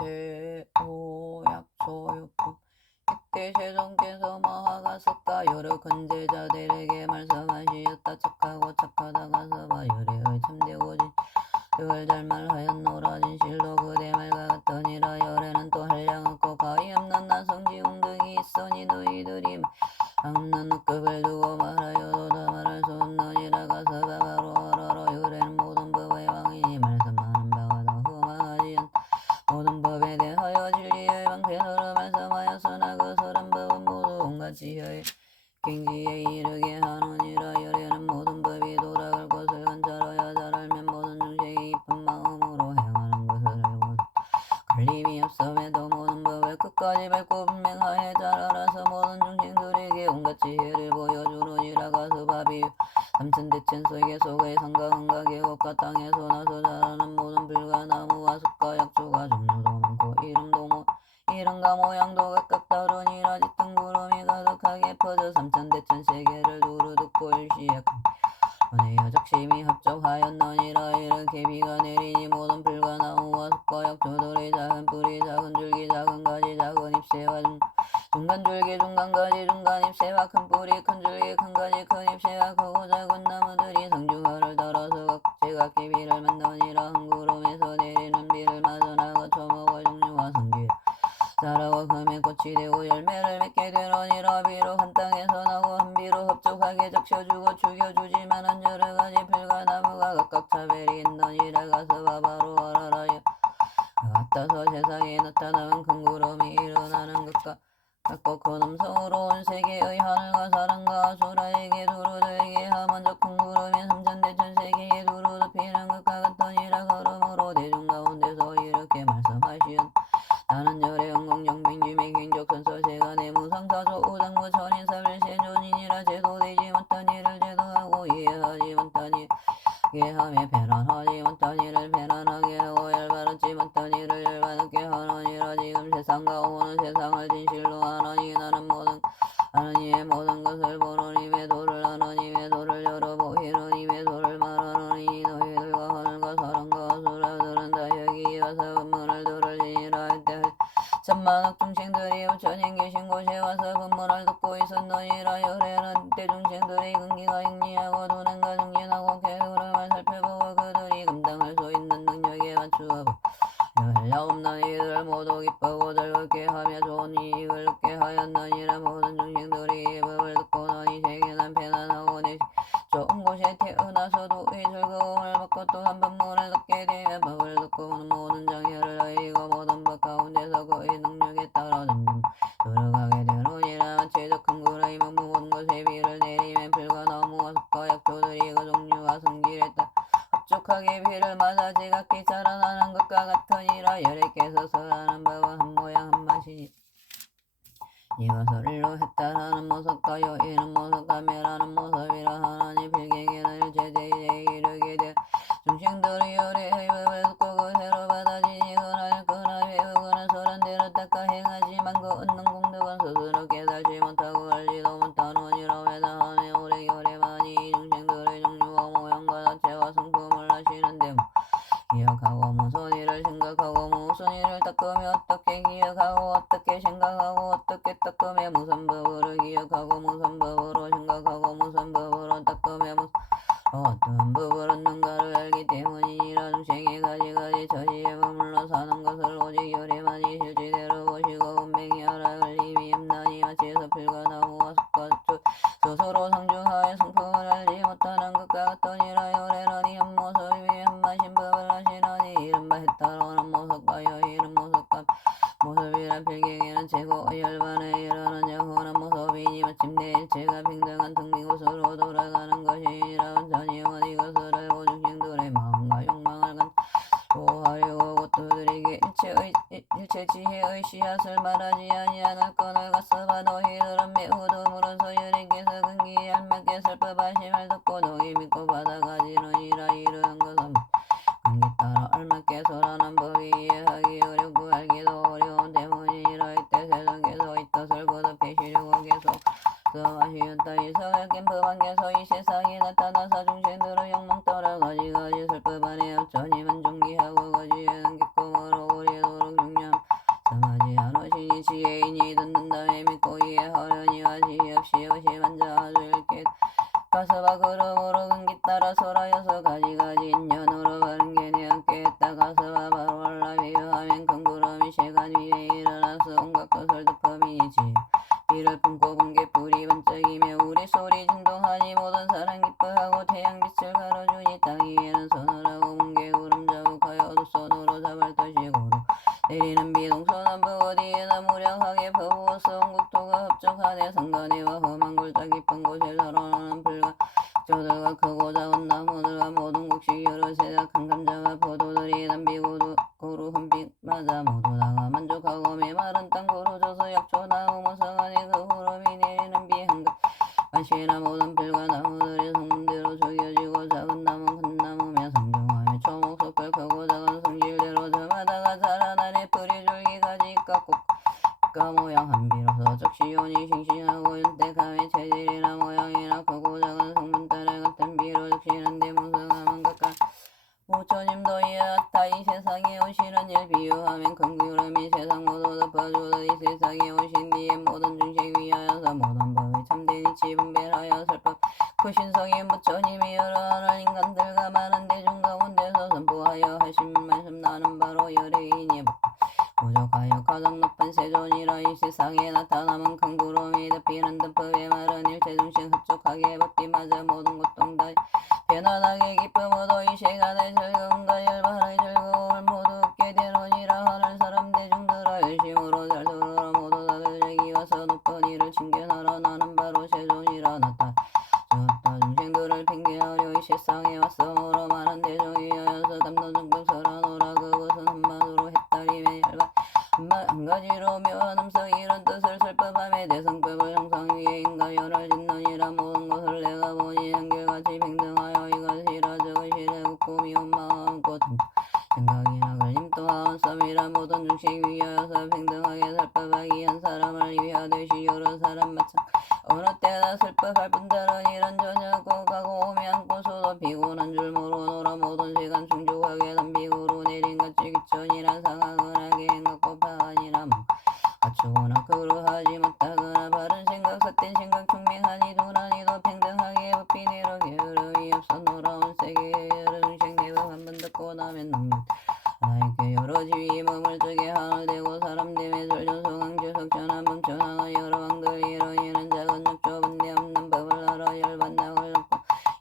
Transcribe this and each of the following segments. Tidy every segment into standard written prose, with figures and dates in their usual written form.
제오약초육품 이때 세종께서 마화가 여러 근제자들에게 말씀하시었다. 착하고 착하다가 서봐 열애의 참되고 진득을 잘 말하였노라. 진실로 그대 말과 같더니라. 열애는 또 한량 없고 가히 없는 나성지웅 등이 있으니 너희들이 없는 흑급을 두고 말하여도 다 말할 수 없느니라. 가서봐 바로 알아라. 열애는 모든 법의 왕이니 말씀하는 바가 다 흠하지 않다. 모든 법에 대하여 진리의 방편으로 말씀하였으나 그 설한 법은 모두 온갖 지혜의 갱지에 이르게 하느니라. 열애는 모든 법이 돌아갈 것을 관찰하여 잘 알면 모든 중생이 깊은 마음으로 행하는 것을 알고 걸림이 없음에도 모든 법을 끝까지 밟고 분명하게 잘 알아서 모든 중생들에게 온갖 지혜를 보여주느니라. 가스바비 삼천대천 세계 속의 상가한가 계곡과 땅에서 나서 자라는 모든 불과 나무와 숲과 약초가 종류도 많고 이름과 모양도 각각 다르니라. 짙은 구름이 가득하게 퍼져 삼천대천 세계를 두루 덮고 일시에 은혜여 적심이 합적하였느니라. 이렇게 비가 내리니 모든 불과 나무와 숲과 약초들의 작은 뿌리 작은 줄기 작은 가지 작은 잎새와 중간 줄기 중간 가지 중간 잎새와 큰 뿌리 큰 줄기 큰 가지 큰 잎새와 크고 작은 나무들이 성주화를 따라서 각제각기 비를 만드니라. 한 구름에서 내리는 비를 맞으나 처먹을 종류와 성질 자라고 금에 꽃이 되고 열매를 맺게 되느니라. 비로 한 땅에서 나고 한 비로 흡족하게 적셔주고 죽여주지만 한 여러 가지 풀과 나무가 각각 차별이 있느니라. 가서 바로 알아라. 같아서 세상에 나타나는 큰 구름이 일어나는 것과 같고 큰 음성으로 온 세계의 하늘과 사람과 아수라에게 두루들게 하먼저 큰 구름이 삼천대천 세계에 두루 덮이는 것과 같으니라. 그러므로 대중 가운데서 이렇게 말씀하시온 나는 열의 영공영맹주의 갱적 선서세간의 무상사조 우상무 천인사별세존이니라. 제도되지 못한 일을 제도하고 이해하지 못한 일 이해함에 배란하지 못한 일을 배란하게 하고 열받지 못한 일을 열받게 하느니라. 지금 세상과 오는 세상을 진실로 하나니 나는 하나님의 모든 것을 보느니 외도를 하느니 외도를 열어보이느니 외도를 말하느니 너희들과 하늘과 사람과 아수라들은 다 여기 와서 법문을 들을지니라. 할때 천만억 중생들이 우천인 계신 곳에 와서 법문을 듣고 있었느니라. 열애는 때 중생들의 근기가 영리하고 도난과 정진하고 게으름을 살펴보고 그들이 감당할 수 있는 능력에 맞추어 한량없는 이들을 모두 기쁘고 즐겁게 하며 좋은 이익을 얻게 하였느니라. 모든 중생들이 이 법을 듣고 나니 세계난 편안하고 내 좋은 곳에 태어나서도 이 즐거움을 받고 또한 법문을 듣게 되며 법을 듣고 모든 장애를 이기고 모든 법 가운데서 그의 능력에 따라 점점 들어가게 되느니라. 마치적 큰 구름이 모든 곳에 비를 내리면 불과 나무와 숲과 약초들이 그 종류와 성질에 따라 흡족하게 비를 맞아 지각히 자라나는 것과 같으니라. 열애께서 설하는 바와 한 모양 한 맛이니 이것을 일로 했다라는 모습과 여인은 모습과 매라는 모습이라 하나니 빌갱이는 제제에 이르게 되 중생들이 열애의 법을 듣고 그대로 받아지니 그날 외우고는 소란대로 닦아 행하지만 그 얻는 공덕은 스스로 깨달지 못하고 알지도 못하느니라. 왜다하며 오래 열애만이 중생들의 종류와 모양과 자체와 성품을 아시는데 기억하고 무슨 일을 생각하고 무슨 일을 닦으며 어떻게 기억하고 어떻게 생각하고 어떻게 닦으며 무슨 법으로 기억하고 무슨 법으로 생각하고 무슨 법으로 닦으며 무슨 어떤 법을 얻는가를 알기 때문이니라. 중생이 가지가지 처지에 머물러 사는 것을 오직 열애만이 실지대로 보시고 운명이 알아갈 힘이 없나니 마치 숲과 나무와 숲과 스스로 상중하여 성품을 알지 못하는 것과 같으니라. 열애는 이 한 모습이 한 마신 법을 하시느니 이른바 해탈하는 모습과 여인은 모습이란 필경에는 최고의 열반에 이르는 영원한 모습이니 마침내 일체가 평등한 등비곳으로 돌아가는 것이니라. 온전히 영원 이것을 알고 중생들의 마음과 욕망을 간도하려고 그들에게 일체 지혜의 씨앗을 말하지 아니하는 끈을 가서봐 너희들은 매우 드물어서 열애께서 근기에 알맞게 설법하심을 듣고 동이 믿고 받아가지느니라. 이르는 것은 근기 따라 알맞게 설하는 법이 이해하기 어렵고 알기도 어려운 때문이니라. 이때 세상께서 이 뜻을 거듭하시려고 계속 말씀하시었다. 이성을 깬 법안께서 이 세상에 나타나서 중생들의 욕망 따라 가지가지 설법 안에 합천이만 존귀하고 거지에는 기쁨으로 오래도록 중량 내리는 비동서남북 어디에나 무량하게 퍼부어서 온국토가 흡족하네 성간에와 험한 골짜 깊은 곳에 살아나는 불과 저들과 크고 작은 나무들과 모든 곡식 여러 세작한 감자와 포도들이 담비고도 고루 흠빛 맞아 모두 다가 만족하고 메마른 땅 고루져서 약초 나무 무성하니 그 후름이 내리는 비 한급 만시나 모든 불과 나무들이 성문대로 죽여지고 작은 나무 큰 나무며 성중하여 초목석별 크고 작은 성질대로 저마다가 자라나니 뿌리 줄기까지 깎고 가 모양 한 비로소 적시온이 싱싱하고 윤택함의 체질이나 모양이나 크고 작은 성문 따라 같은 비로 적시는데 무성함은 각각 부처님도 이었다. 이 세상에 오시는 일 비유하면 큰 구름이 세상 모두 덮어주듯 이 세상에 오신 뒤에 모든 중생 위하여서 모든 법의 참된 이치 분별하여 설법 크신 성인 부처님이 여러 하늘 인간들과 많은 대중 가운데서 선포하여 하신 말씀 나는 바로 열애이니 부족하여 가장 높은 세존이라. 이 세상에 나타남은 큰 구름이 덮이는 듯법에 마른 일체 중생 흡족하게 법비 맞아 모든 고통 다 편안하게 기쁨으로 이 시간의 즐거움과 열반의 즐거움을 모두 얻게 되노니라. 하늘 사람 대중들아 열심으로 잘 들으라. 모두 다들 여기 와서 높은 이를 칭견하라. 나는 바로 세존이라. 나타 저타 중생들을 핑계하려 이 세상에 왔으므로 많은 대중이 하여서 담노정병 설하노라. 그것은 한마디로 했다리매 열반 한 가지로 묘한 음성 이런 뜻을 설법함에 대성법을 형상 위에 인가연을 짓느니라. 모든 것을 내가 보니 한결같이 평등하여 이것이라 저것이라 굽고 미운 마음 곧 생각이나 걸림 또한 썸이라. 모든 중생 위하여서 평등하게 설법하기 한 사람을 위하듯이 여러 사람 마찬 어느 때나 설법할 분들은 이런 저녁고 가고 오며 안고서도 피곤한 줄 모르노라. 모든 시간 충족하게 담비고로 내린같이 귀천이란 상황을 하게 행각고 파하니라. 갖추거나 그러하지 못하거나 바른 생각 삿된 생각 총명하니 두란히도 평등하게 법비 내려 게으름이 없어 놀라운 세계에 여러 중생 대법 한번 듣고 나면 능력 하나님께 여러 지위 몸을 뜨게 하늘 되고 사람 됨에 절전소강 주석 전함은 전하가 여러 왕들 이러이는 작은 욕조 분대 없는 법을 알아 열반낙을 넣고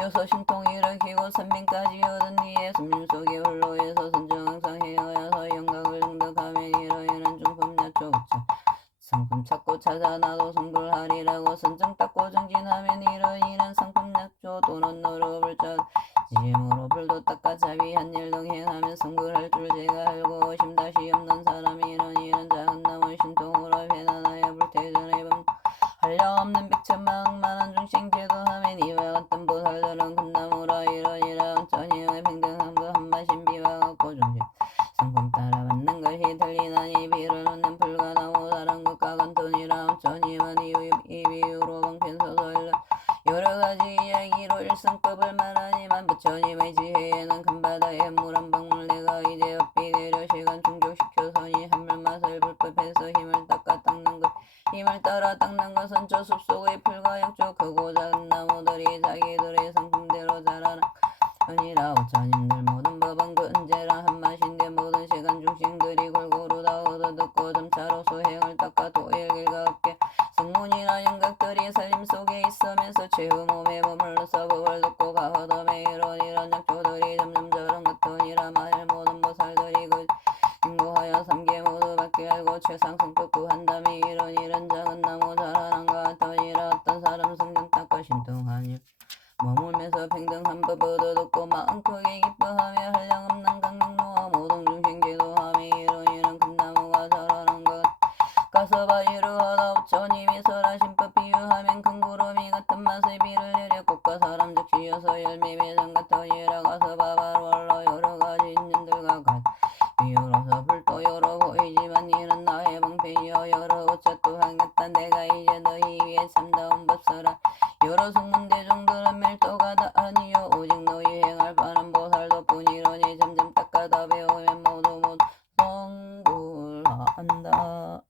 여섯 신통 일으키고 선민까지 얻은 뒤에 숨림 속에 홀로에서 선정항상 헤어여서 영각을 등덕하면 이러이는 중품 야초 부처 상품 찾고 찾아나도 성불하리라고 선정 닦고 정진하면 이러이는 상품 약조 또는 노력을 지짐으로 불도 닦아 자비한 일 동행하면 성불할 줄 제가 알고 심다시 없는 사람이 이러이는 작은 나무 신통으로 배난하여 불태전의 범 한량없는 백천만 만한 중생 제도하면 이와 같은 보살들은 큰 나무라. 이러이라 전임의 평등함도 한마신 비와 같고 중생 상품 따라 받는 것이 들리나니 비를 놓는 불가나무 다른 것과 같으니라. 전임은 이 비유로 방편서서 여러 가지 이야기로 일성법을 말하니만 부처님의 지혜에는 큰 바다에 물 한 방울 내가 이제 업비 내려 시간 충족시켜서니 한물 맛을 불법해서 힘을 닦아 닦는 것 힘을 따라 닦는 것은 저 숲속의 풀과 약초 크고 작은 나무들이 자기들의 성품대로 자라나 아니라 부처님들 모든 법은 그 언제나 한맛인데 모든 시간 중생들이 골고루 다 얻어듣고 점차로 수행을 닦아 도일길과 없게 성문이나 영각들이 살림 속에 있으면서 최후 몸에 머물러서 법을 듣고 가허덤에 이런 약초들이 점점 저런 같으니라. 만일 모든 보살들이 그 인고하여 삼계 모두 받게 알고 최상 성격 구한다면 이런 작은 나무 자라난 것 같으니라. 어떤 사람 성경 닦아 신통하니 머물면서 평등한 법 얻어듣고 마음 크게 기뻐하며 한량없는 강력노와 모든 중생 제도하며 이러이는 큰 나무가 자라는 것 가서 바이루하다 부처님이 설하신 법 비유하면 큰 구름이 같은 맛의 비를 내려 꽃과 사람 즉시여서 열매 매장 같으니라. 가서 바바로 알라 여러 가지 인연들과 같 비유로서 불도 여러 보이지만 이는 나의 방편이여 여러 오차 또한 같다. 내가 이제 너희 위에 참다운 법설하 여러 성문 대중들은 멸도가 다 아니요 오직 너희 행할 바는 보살도 뿐이러니 점점 닦아다 배우면 모두 성불한다.